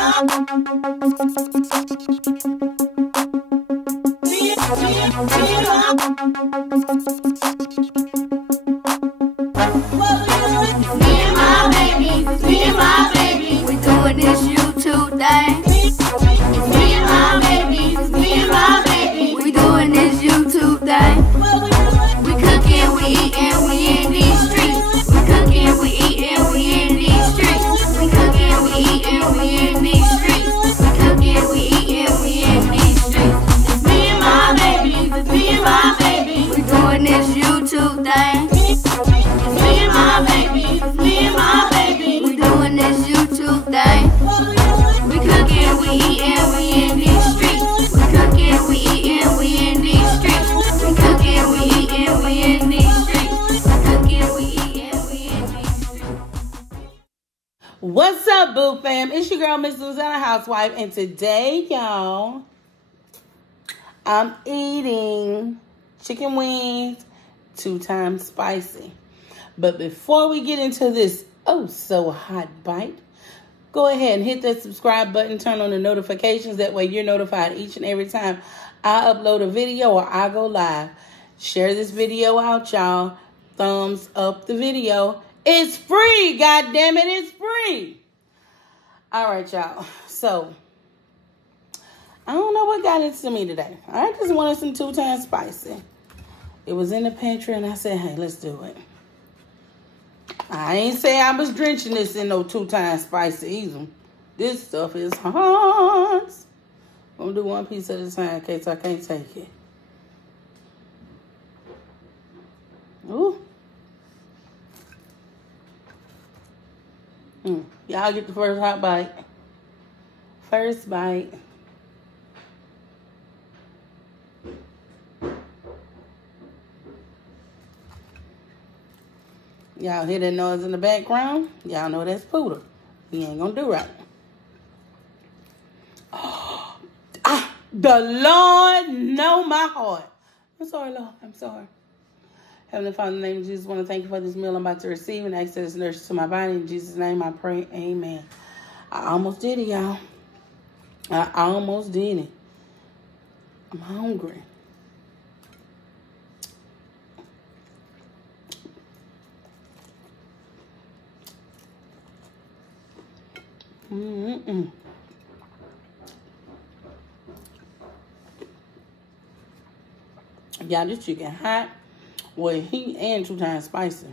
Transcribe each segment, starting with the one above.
We doing this YouTube thing. Me and my baby. We doing this YouTube thing. We cooking, we eating, we in these streets. We cooking, we eating, we in these streets. We cooking, we eating, we in these streets. We cooking, we eating, we in these streets. It's me and my baby. It's me and my baby. We doing this YouTube thing. It's me and my baby. It's me and my baby. We doing this YouTube thing. We cooking, we eating, we in these streets. We cooking, we eating, we in these streets. We cooking, we eating, we in these streets. We cooking, we eating, we in these streets. What's up, Boo Fam? It's your girl, Miss Louisiana Housewife, and today, y'all, I'm eating chicken wings 2 times spicy. But before we get into this oh so hot bite, go ahead and hit that subscribe button, turn on the notifications. That way you're notified each and every time I upload a video or I go live. Share this video out, y'all. Thumbs up the video. It's free, God damn it, it's free. All right, y'all. So, I don't know what got into me today. I just wanted some 2 times spicy. It was in the pantry and I said, hey, let's do it. I ain't say I was drenching this in no 2 times spicy either. This stuff is hot. I'm gonna do 1 piece at a time in case I can't take it. Ooh. Y'all get the first hot bite. First bite. Y'all hear that noise in the background? Y'all know that's Poodle. He ain't gonna do right. Oh, the Lord know my heart. I'm sorry, Lord. I'm sorry. Heavenly Father, in the name of Jesus, I want to thank you for this meal I'm about to receive and access nurture to my body. In Jesus' name I pray, amen. I almost did it, y'all. I almost did it. I'm hungry. Y'all, this chicken hot with heat and 2 times spicy.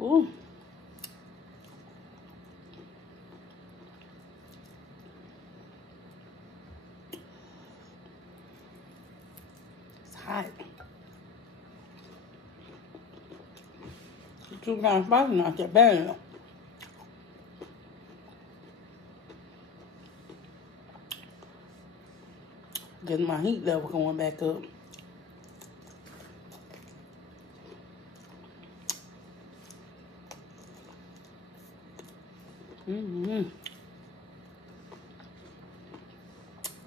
Ooh. It's hot. 2 times spicy, not that bad. Getting my heat level going back up.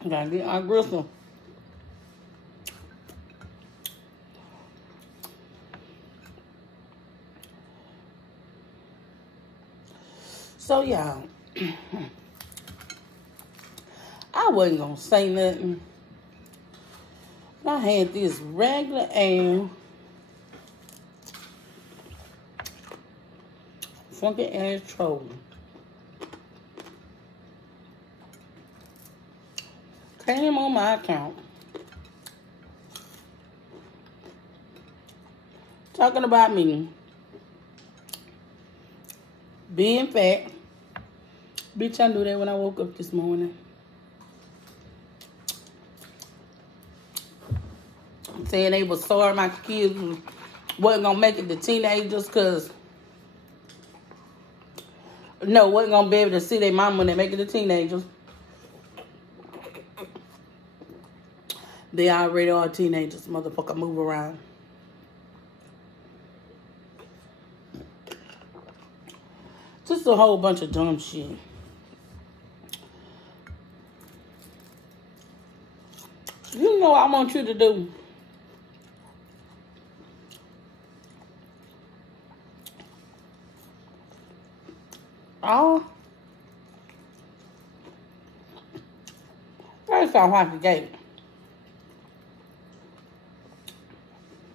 Gotta get our gristle. So, y'all, I wasn't gonna say nothing. I had this regular ass funky ass troll. Came on my account talking about me being fat. Bitch, I knew that when I woke up this morning. Saying they was sorry my kids wasn't gonna make it to teenagers because wasn't gonna be able to see their mom when they make it to teenagers. They already are teenagers, motherfucker. Move around. Just a whole bunch of dumb shit. You know what I want you to do? Oh. First off, out the gate,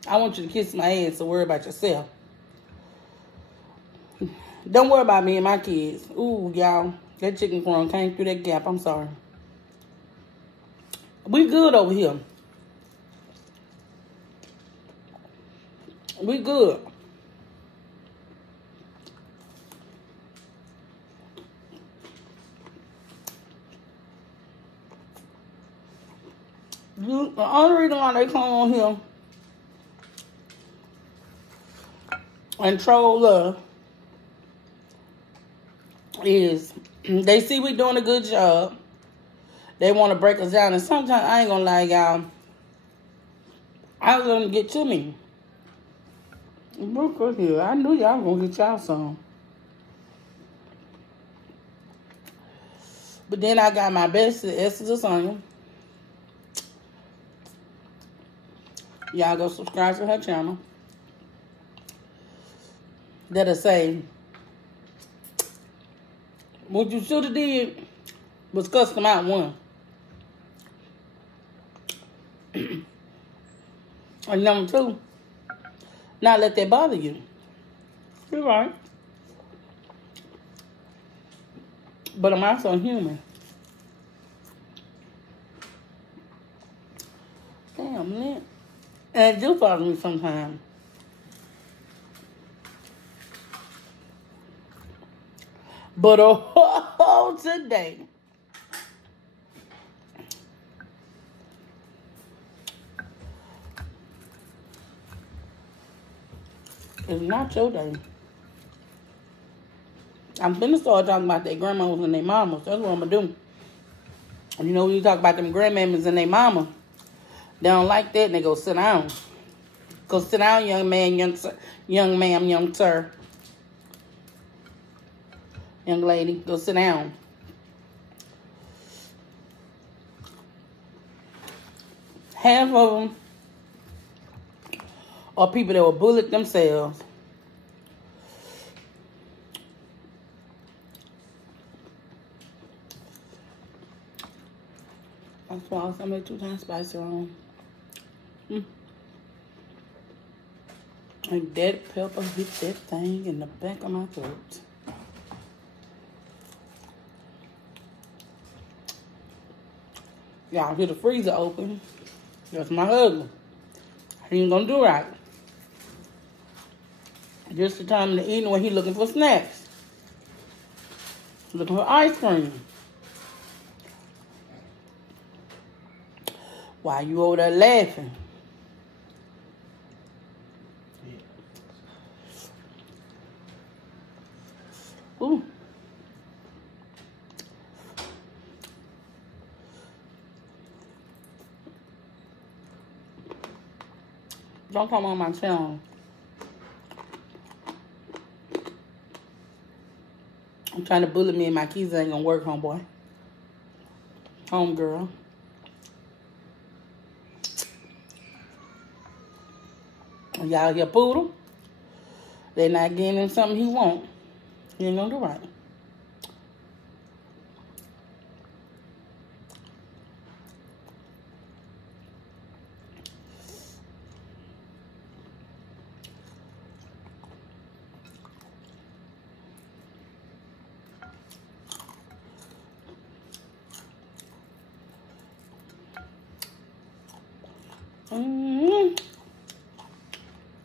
I want you to kiss my ass, so worry about yourself. Don't worry about me and my kids. Ooh, y'all. That chicken corn came through that gap. I'm sorry. We good over here. We good. The only reason why they come on here and troll us is they see we doing a good job. They want to break us down. And sometimes, I ain't going to lie, y'all, I was going to get to me. Look at here. I knew y'all going to get y'all some. But then I got my best Esther Sonia. Y'all go subscribe to her channel. That'll say, what you should have did was cuss them out one. And number two, not let that bother you. You're right. But I'm also human. Damn, man. And it do bother me sometimes. But today, it's not your day. I'm finna start talking about their grandmas and their mamas. That's what I'm gonna do. And you know, when you talk about them grandmamas and their mama, they don't like that and they go sit down. Go sit down, young man, young ma'am, young sir. Young lady, go sit down. Half of them are people that will bullet themselves. That's why I made 2 times spicy wrong. And that pepper hit that thing in the back of my throat. Y'all hear the freezer open. That's my husband. He ain't gonna do right. Just the time in the evening when he looking for snacks. Looking for ice cream. Why you over there laughing? Ooh. Don't come on my channel. I'm trying to bully me and my kids ain't gonna work, homeboy. Homegirl. Y'all hear Poodle? They not getting him something he want. He ain't gonna do right.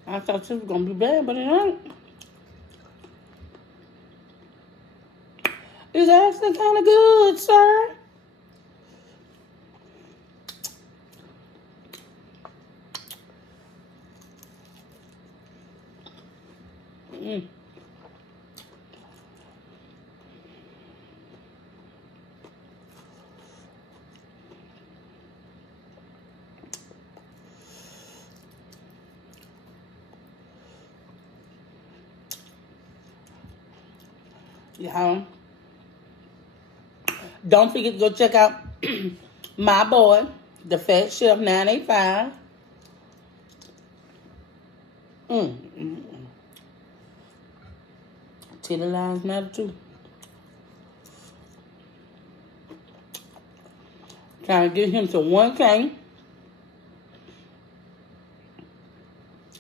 I thought it was gonna be bad, but it ain't. It's actually kind of good, sir. Y'all, don't forget to go check out my boy, the Fat Chef 985. Titty lines matter too. Trying to get him to 1K.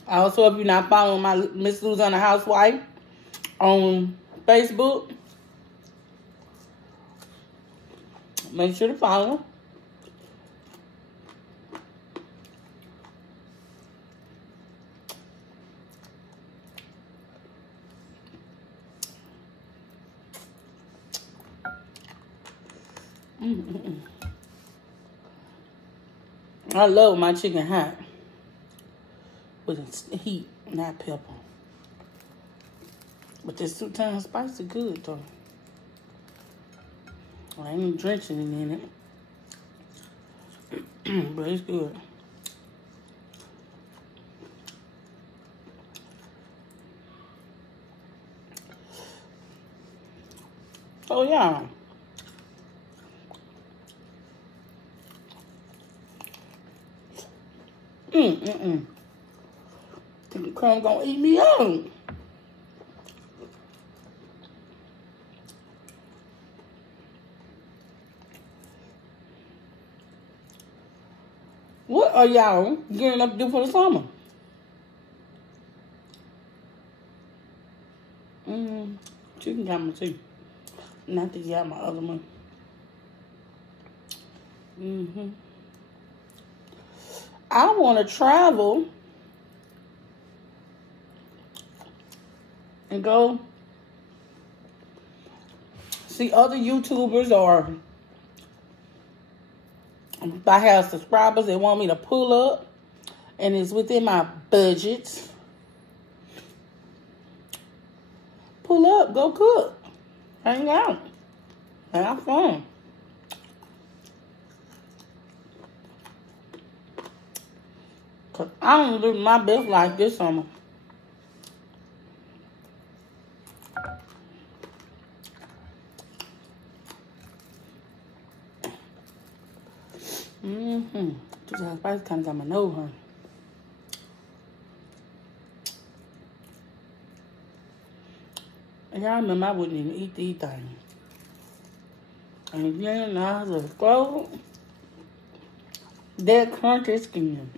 Also, if you're not following my Miss Louisiana Housewife on Facebook, make sure to follow. I love my chicken hot with heat, not pepper. But this 2 times spicy good though. I ain't drenching it in it, but it's good. Oh yeah. Think the crumb gonna eat me up. What are y'all gearing up to do for the summer? Chicken got my too. Not that you got my other one. I want to travel and go see other YouTubers, or if I have subscribers that want me to pull up and it's within my budget. Pull up, go cook, hang out, have fun. Cause I don't live my best life this summer. Just that spice kind of got my nose hurt. And y'all remember I wouldn't even eat these things. And then I was throw that crunchy skin.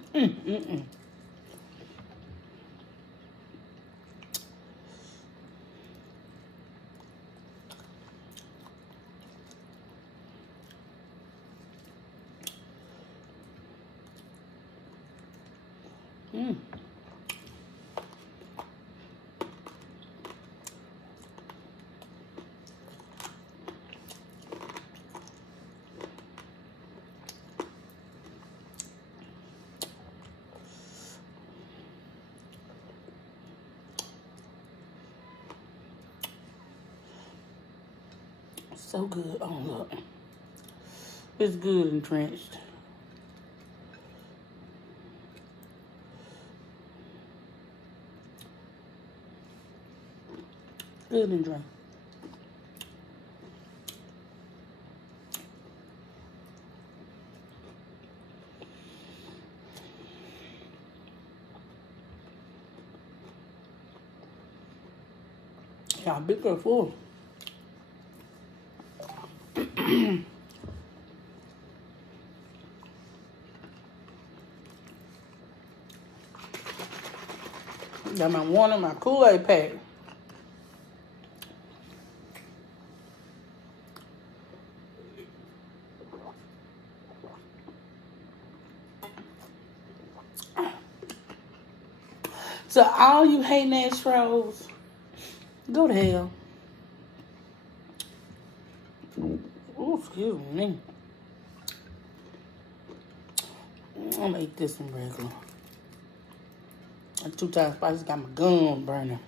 So good. Oh, look. It's good and drenched. Good and drenched. Y'all be careful. Got my water, my Kool-Aid pack. So all you hating ass trolls, go to hell. Oh, excuse me. I'm gonna eat this one regular. That 2 times spicy got my gum burning.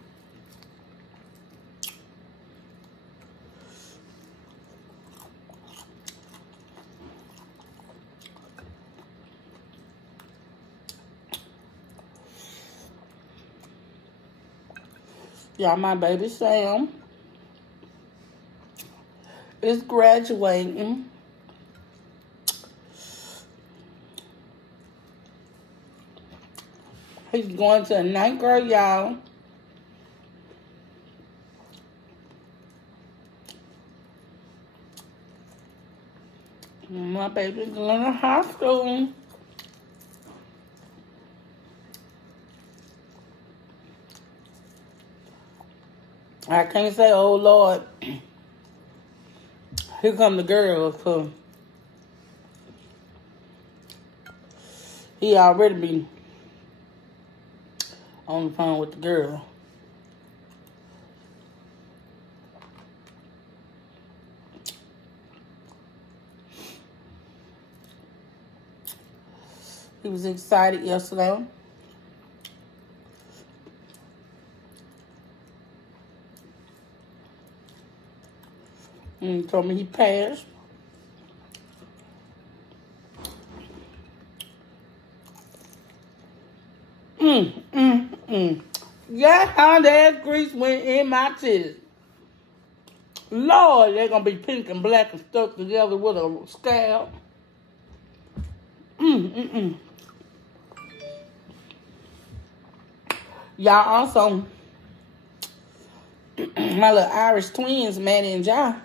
Y'all, my baby Sam is graduating. He's going to the 9th grade, y'all. My baby's going to hospital. I can't say, oh, Lord, here come the girl. So he already be on the phone with the girl. He was excited yesterday. And he told me he passed. Yeah, how that grease went in my titties. Lord, they're going to be pink and black and stuck together with a scab. Y'all also, my little Irish twins, Maddie and Jai,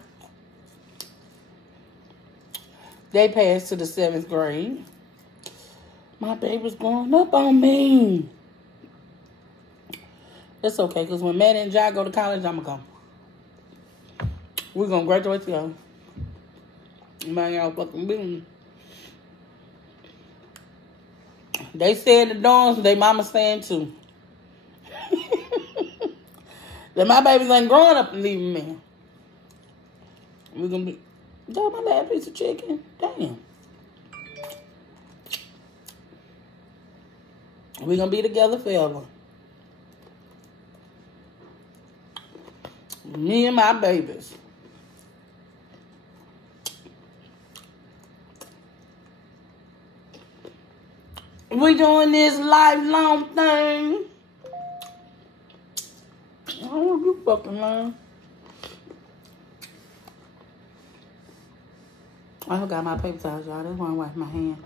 they passed to the 7th grade. My baby's growing up on me. It's okay, because when Maddie and Jai go to college, I'm going to go. We're going to graduate together. Man, y'all fucking business. They stay in the dorms, they mama staying too. That my babies ain't growing up and leaving me. We're going to be... Oh, my bad piece of chicken. Damn. We're going to be together forever. Me and my babies. We doing this lifelong thing. Oh, you fucking lying. I forgot my paper towels, y'all. That's why I wipe my hand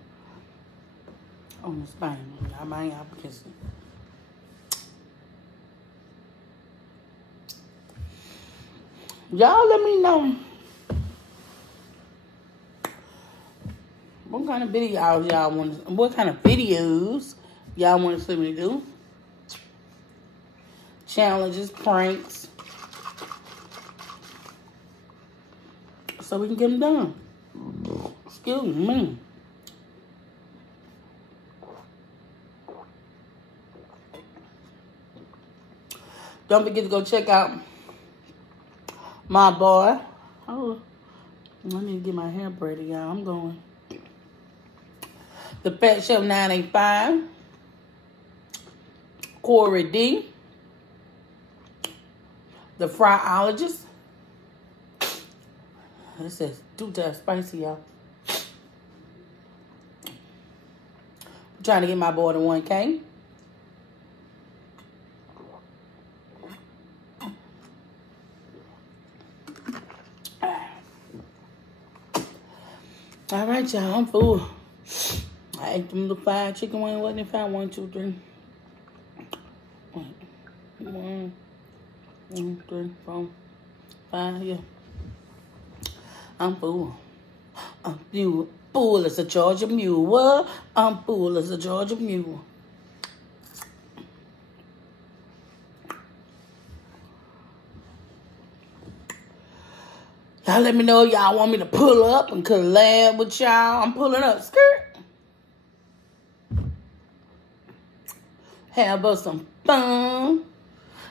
on this thing. I might have to kiss it. Y'all let me know what kind of videos y'all want. What kind of videos y'all want to see me do? Challenges, pranks, so we can get them done. Excuse me. Don't forget to go check out my boy. Oh, I need to get my hair braided, y'all. I'm going. The Fat Chef 985. Corey D. The Fryologist. It says 2 times spicy, y'all. I'm trying to get my boy to 1K. All right, y'all. I'm full. I ate them little 5 chicken wings. Wasn't it 5? 1, 2, 3. 1, 2, 3, 4, 5. Yeah. I'm full. I'm full as a Georgia mule. What? I'm full as a Georgia mule. Y'all let me know if y'all want me to pull up and collab with y'all. I'm pulling up. Skirt. Have us some fun.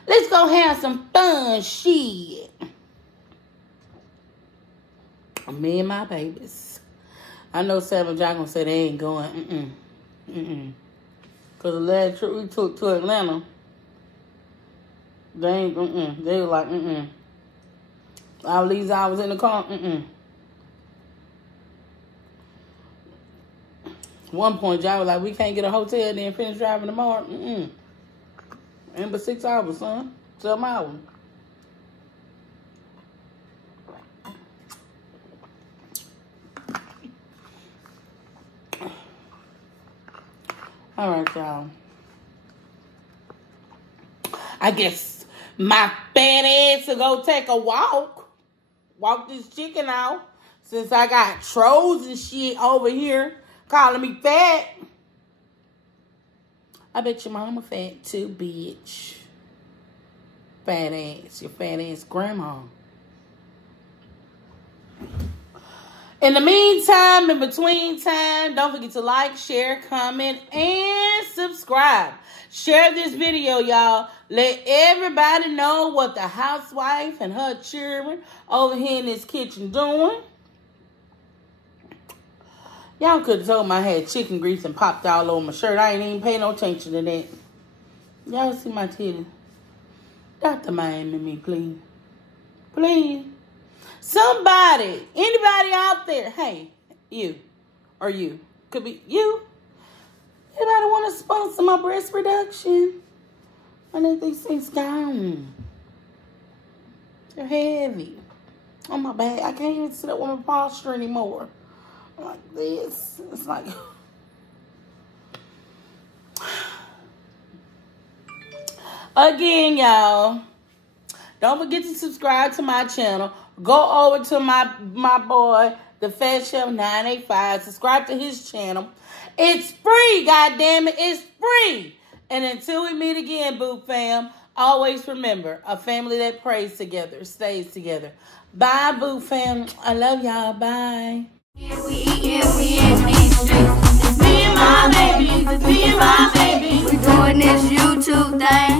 Let's go have some fun, shit. Me and my babies. I know Sam and John gonna say they ain't going. Cause the last trip we took to Atlanta, they ain't. They were like, All these hours in the car, One point, John was like, we can't get a hotel, then finish driving tomorrow. And but 6 hours, son. 7 hours. All right, y'all. I guess my fat ass to go take a walk. Walk this chicken out. Since I got trolls and shit over here calling me fat. I bet your mama fat too, bitch. Fat ass. Your fat ass grandma. In the meantime, in between time, don't forget to like, share, comment, and subscribe. Share this video, y'all. Let everybody know what the housewife and her children over here in this kitchen doing. Y'all could have told me I had chicken grease and popped all over my shirt. I ain't even pay no attention to that. Y'all see my titty? Dr. Miami me, please. Please. Somebody, anybody out there, hey, you, or you, could be you. Anybody want to sponsor my breast reduction? I need these things gone. They're heavy on my back. I can't even sit up with my posture anymore. Like this. It's like... Again, y'all, don't forget to subscribe to my channel. Go over to my boy, the Fat Chef 985. Subscribe to his channel. It's free, goddammit. It's free. And until we meet again, Boo Fam, always remember, a family that prays together stays together. Bye, Boo Fam. I love y'all. Bye. We in these streets. It's me and my baby. It's me and my baby. We doing this YouTube thing.